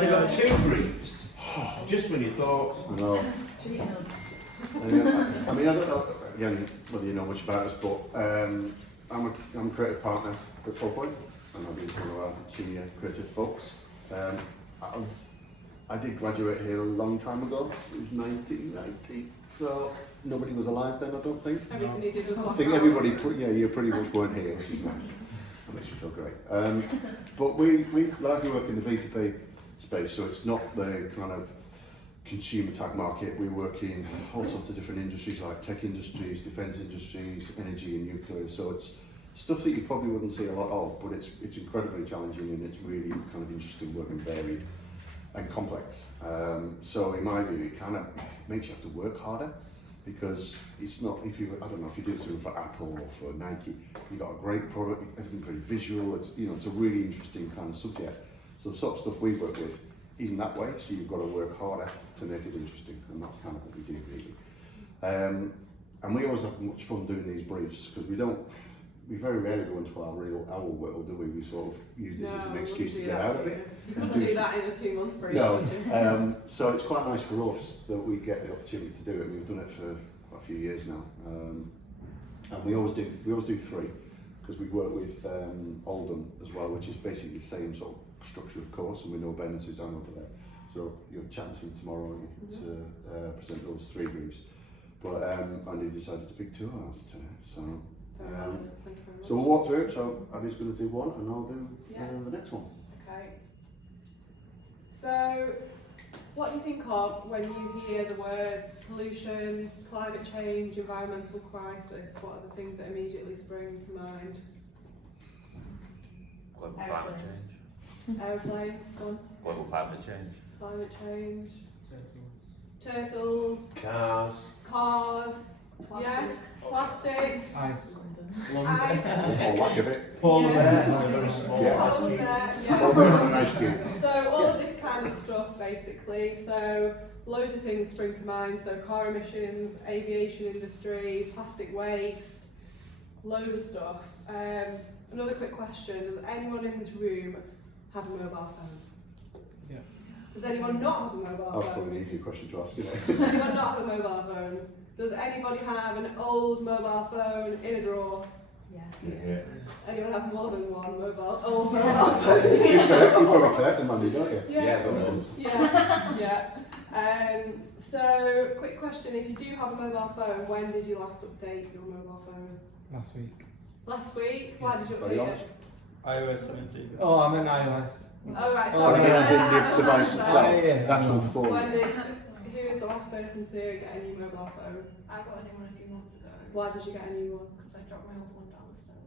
They've got two briefs. Just when you thought. No. I mean, I don't know again whether you know much about us, but I'm a creative partner at Forepoint, and I've been one of our senior creative folks. I did graduate here a long time ago. It was 1990, so nobody was alive then, I don't think. Everything you did was I think everybody, you pretty much weren't here, which is nice. That makes you feel great. But we largely work in the B2B space, so it's not the kind of consumer type market. We work in all sorts of different industries like tech industries, defence industries, energy and nuclear. So it's stuff that you probably wouldn't see a lot of, but it's incredibly challenging and it's really kind of interesting work and varied and complex. So in my view, it kind of makes you have to work harder, because it's not, I don't know if you do something for Apple or for Nike, you've got a great product, everything's very visual, it's a really interesting kind of subject. So the sort of stuff we work with isn't that way, so you've got to work harder to make it interesting, and that's kind of what we do really. And we always have much fun doing these briefs, because we very rarely go into our world, do we? We sort of use this as an excuse to get out of it. You couldn't do that in a 2-month brief. No, so it's quite nice for us that we get the opportunity to do it. We've done it for quite a few years now, and we always do 3, because we work with Oldham as well, which is basically the same sort of structure of course, and we know Ben and Suzanne over there. So you're chatting to them tomorrow, aren't you, to present those 3 briefs. But Andy decided to pick 2 of us today, so. So we'll walk through it. So Abby's going to do one, and I'll do the next one. Okay. So, what do you think of when you hear the words pollution, climate change, environmental crisis? What are the things that immediately spring to mind? Global climate change. Aeroplanes, Global climate change. climate change, turtles, cars, yeah, plastic, Ice. ice, Or lack of it. Polar bear. Very small. Yeah. all of that, yeah. Or an ice cube. So all of this kind of stuff basically, so loads of things spring to mind, so car emissions, aviation industry, plastic waste, loads of stuff. Another quick question, does anyone in this room have a mobile phone? Yeah. Does anyone not have a mobile That's phone? probably an easy question to ask, Does anyone not have a mobile phone? Does anybody have an old mobile phone in a drawer? Yeah. Anyone have more than one old mobile phone? You probably collect the money, don't you? Yeah. So, quick question, if you do have a mobile phone, when did you last update your mobile phone? Last week. Last week? Why did you Very update honest. it? iOS 17. Oh, I'm an iOS. Oh right, Oh, sorry. I mean, as in the device itself, Yeah. the actual When phone. who was the last person to get a new mobile phone? I got a new one a few months ago Why did you get a new one? because I dropped my old one down the stairs.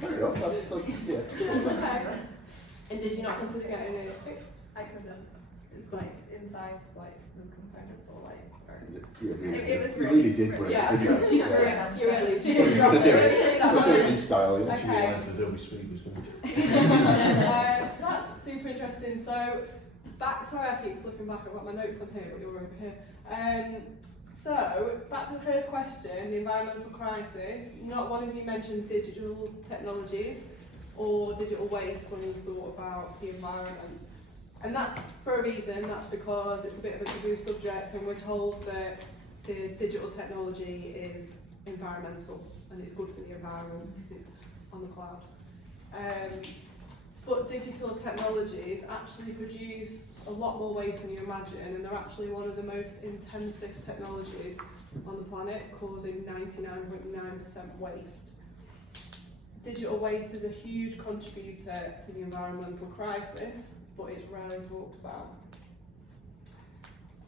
There you go. That's yeah. Okay. And did you not consider getting it fixed? I couldn't. It's like inside, like the components all like broke. It was you really- really did break Yeah. it, didn't you? You Yeah. really They do it. that They do it way. in style, yeah. She Okay. realised Adobe Suite was good. So that's super interesting. So, sorry I keep flipping back, I've got my notes on here, but you're over here. So, back to the first question, the environmental crisis. Not one of you mentioned digital technologies or digital waste when you thought about the environment. And that's for a reason, that's because it's a bit of a taboo subject and we're told that the digital technology is environmental and it's good for the environment because it's on the cloud. But digital technologies actually produce a lot more waste than you imagine, and they're actually one of the most intensive technologies on the planet, causing 99.9% waste. Digital waste is a huge contributor to the environmental crisis, but it's rarely talked about.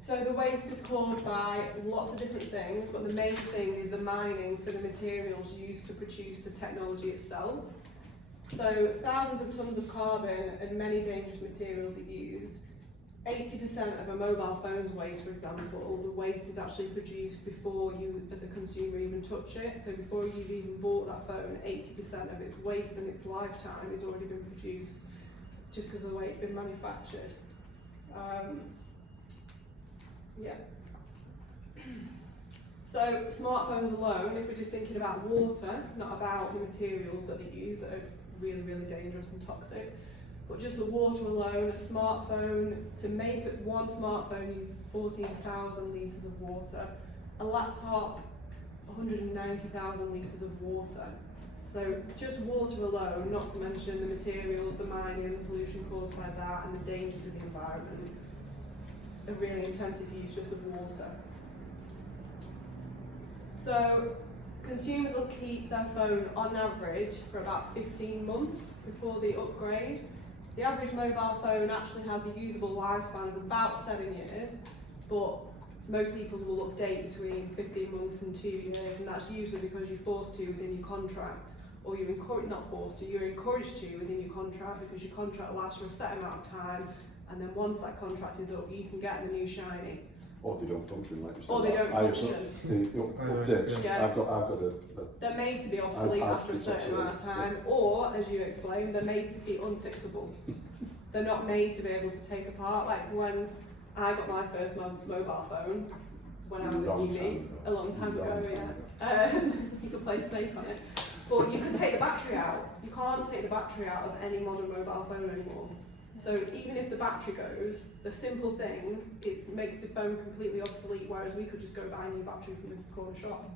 So the waste is caused by lots of different things, but the main thing is the mining for the materials used to produce the technology itself. So thousands of tons of carbon and many dangerous materials are used. 80% of a mobile phone's waste, for example, the waste is actually produced before you as a consumer even touch it. So before you've even bought that phone, 80% of its waste in its lifetime has already been produced just because of the way it's been manufactured. So smartphones alone, if we're just thinking about water, not about the materials that they use that are really, really dangerous and toxic, but just the water alone, a smartphone, to make it, one smartphone uses 14,000 litres of water, a laptop 190,000 litres of water. So just water alone, not to mention the materials, the mining, the pollution caused by that, and the danger to the environment, a really intensive use just of water. So consumers will keep their phone on average for about 15 months before they upgrade. The average mobile phone actually has a usable lifespan of about 7 years, but most people will update between 15 months and 2 years, and that's usually because you're forced to within your contract, or you're not forced to, you're encouraged to within your contract, because your contract lasts for a set amount of time, and then once that contract is up, you can get the new shiny. Or they don't function like you said. Or they don't function. Updates. Yeah. I've got a They're made to be obsolete I've after a certain obsolete, amount of time, or, as you explained, they're made to be unfixable. They're not made to be able to take apart. Like when I got my first mobile phone, when I was at uni, a long time ago, yeah. You could play Snake on it. But you can take the battery out. You can't take the battery out of any modern mobile phone anymore. So even if the battery goes, the simple thing, it makes the phone completely obsolete, whereas we could just go buy a new battery from the corner shop.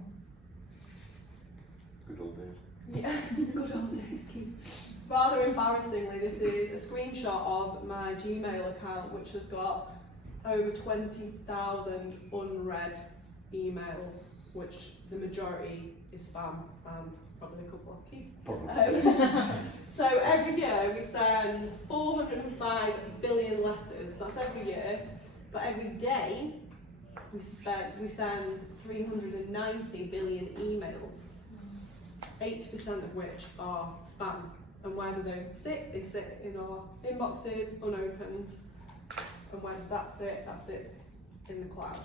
good old days. Yeah, good old days, Keith. Rather embarrassingly, this is a screenshot of my Gmail account, which has got over 20,000 unread emails, which the majority is spam and probably a couple of Keith. So every year we send 405 billion letters, that's every year, but every day we send 390 billion emails, 80% of which are spam. And where do they sit? They sit in our inboxes, unopened. And where does that sit? That sits in the cloud.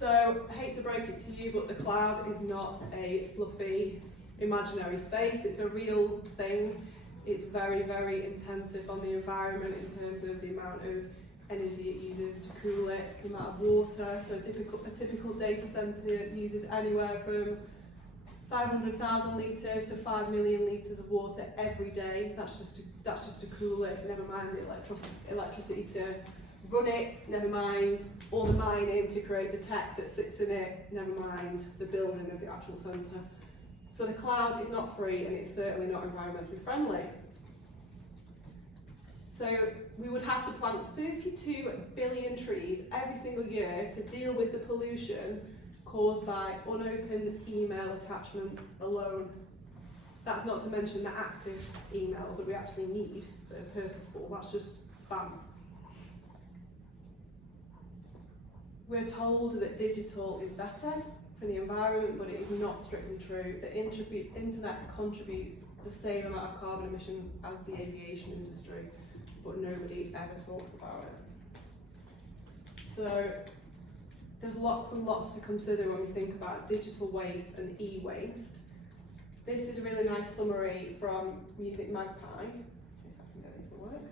So, I hate to break it to you, but the cloud is not a fluffy, imaginary space. It's a real thing. It's very, very intensive on the environment in terms of the amount of energy it uses to cool it, the amount of water. So, a typical data centre uses anywhere from 500,000 litres to 5 million litres of water every day. That's just to cool it. Never mind the electricity to run it. Never mind all the mining to create the tech that sits in it. Never mind the building of the actual centre. So the cloud is not free, and it's certainly not environmentally friendly. So we would have to plant 32 billion trees every single year to deal with the pollution caused by unopened email attachments alone. That's not to mention the active emails that we actually need that are purposeful. That's just spam. We're told that digital is better for the environment, but it is not strictly true. The internet contributes the same amount of carbon emissions as the aviation industry, but nobody ever talks about it. So there's lots and lots to consider when we think about digital waste and e-waste. This is a really nice summary from Music Magpie, if I can get this to work.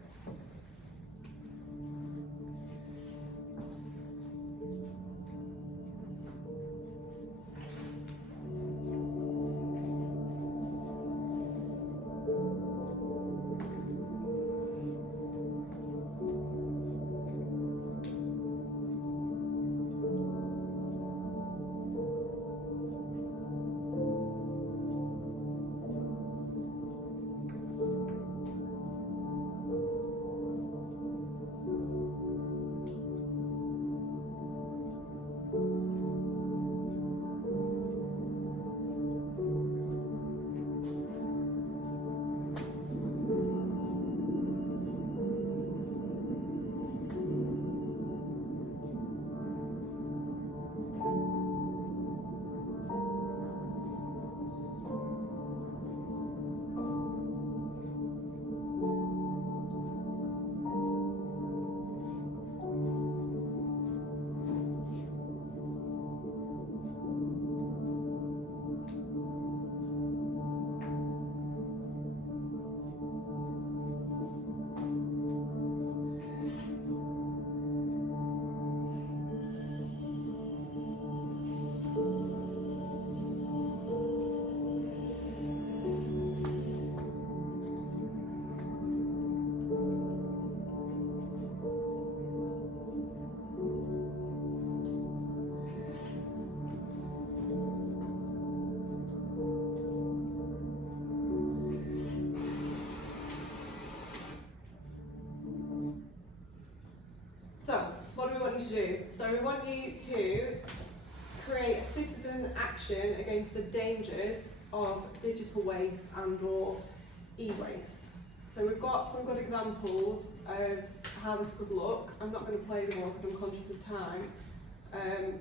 So, what do we want you to do? So we want you to create a citizen action against the dangers of digital waste and or e-waste. So we've got some good examples of how this could look. I'm not going to play them all because I'm conscious of time.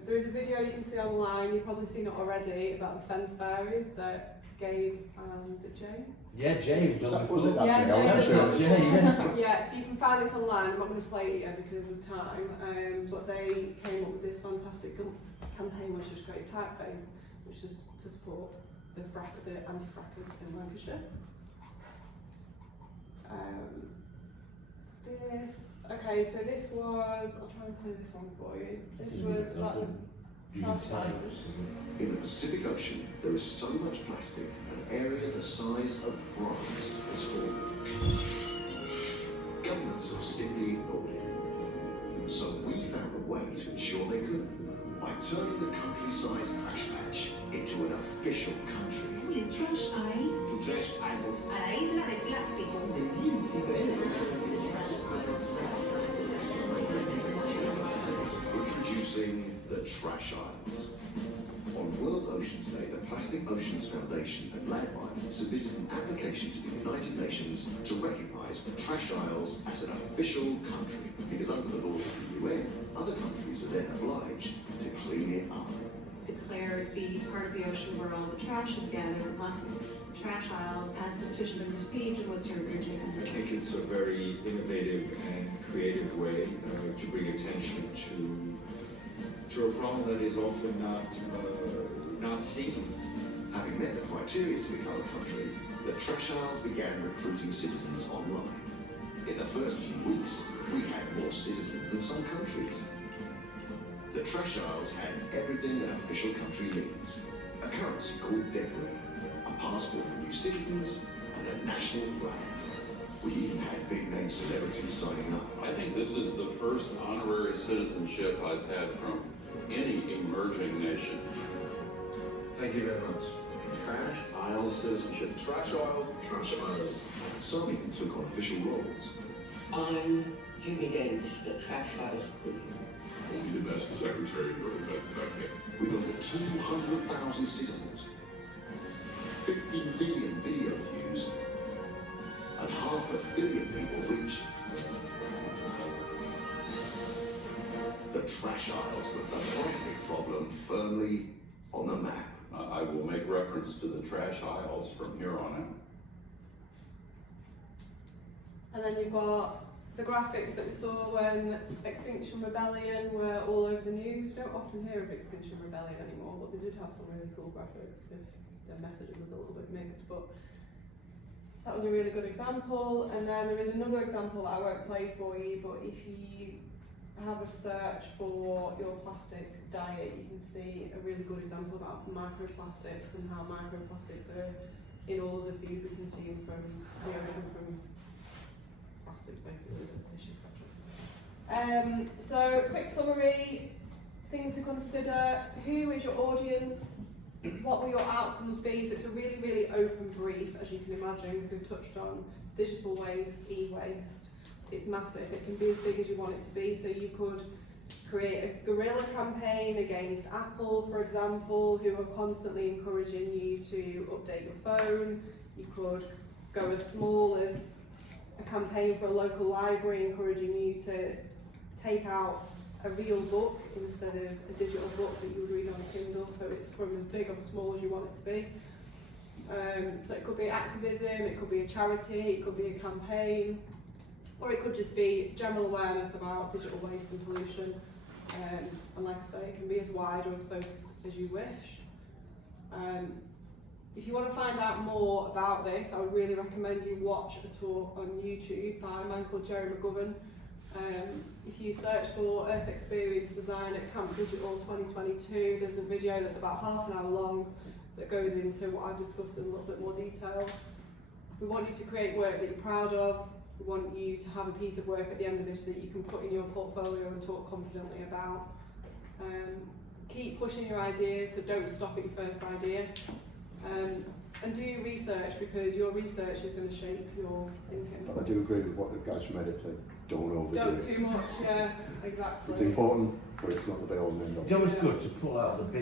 There is a video you can see online, you've probably seen it already, about the fence bearers that Gabe and Jane. Yeah, James. Was it that Yeah, thing? I wasn't James. sure. Yeah. Yeah, so you can find this online. I'm not going to play it yet because of time, but they came up with this fantastic campaign which just created typeface, which is to support the anti-frackers in Lancashire. So this was, I'll try and play this one for you. This was about the trash islands. In the Pacific Ocean, there is so much plastic, an area the size of France has formed. Governments have simply ignored it. So we found a way to ensure they couldn't, by turning the countryside trash patch into an official country. Les trash eyes. Trash isles. A la isla de plástico. Introducing the Trash Isles. On World Oceans Day, the Plastic Oceans Foundation and Landmine submitted an application to the United Nations to recognise the Trash Isles as an official country, because under the laws of the UN, other countries are then obliged to clean it up. Declare the part of the ocean where all the trash is gathered for plastic trash isles. Has the petition been received, and what's your take on I it? think it's a very innovative and creative way to bring attention to a problem that is often not seen. Having met the criteria to become a country, the Trash Isles began recruiting citizens online. In the first few weeks, we had more citizens than some countries. The Trash Isles had everything an official country needs. A currency called debris, a passport for new citizens, and a national flag. We even had big name celebrities signing up. I think this is the first honorary citizenship I've had from any emerging nation. Thank you very much. Trash Isles citizenship. Trash Isles, Trash Isles. Some even took on official roles. I'm Jimmy Gates, the Trash House Queen. Only the best secretary of defense that I met. With over 200,000 citizens, 50 billion video views, and 500 million people reached. The Trash Isles put the plastic problem firmly on the map. I will make reference to the trash aisles from here on out. And then you've got the graphics that we saw when Extinction Rebellion were all over the news. We don't often hear of Extinction Rebellion anymore, but they did have some really cool graphics if their messaging was a little bit mixed. But that was a really good example. And then there is another example that I won't play for you, but if you have a search for your plastic diet, you can see a really good example about microplastics and how microplastics are in all of the food we consume from the ocean, from plastics basically, the fish, etc. So, quick summary, things to consider: who is your audience? What will your outcomes be? So it's a really, really open brief, as you can imagine, because we've touched on digital waste, e-waste. It's massive. It can be as big as you want it to be. So you could create a guerrilla campaign against Apple, for example, who are constantly encouraging you to update your phone. You could go as small as a campaign for a local library encouraging you to take out a real book instead of a digital book that you would read on a Kindle, so it's from as big or small as you want it to be. So it could be activism, it could be a charity, it could be a campaign, or it could just be general awareness about digital waste and pollution. And like I say, it can be as wide or as focused as you wish. If you want to find out more about this, I would really recommend you watch a talk on YouTube by a man called Jerry McGovern. If you search for Earth Experience Design at Camp Digital 2022, there's a video that's about half an hour long that goes into what I've discussed in a little bit more detail. We want you to create work that you're proud of. We want you to have a piece of work at the end of this that you can put in your portfolio and talk confidently about. Keep pushing your ideas, so don't stop at your first idea. And do research, because your research is going to shape your thinking. But I do agree with what the guys from Edit say. don't overdo Don't it. too much, yeah, exactly. It's important, but it's not the be all and end all. It's always good to pull out the bit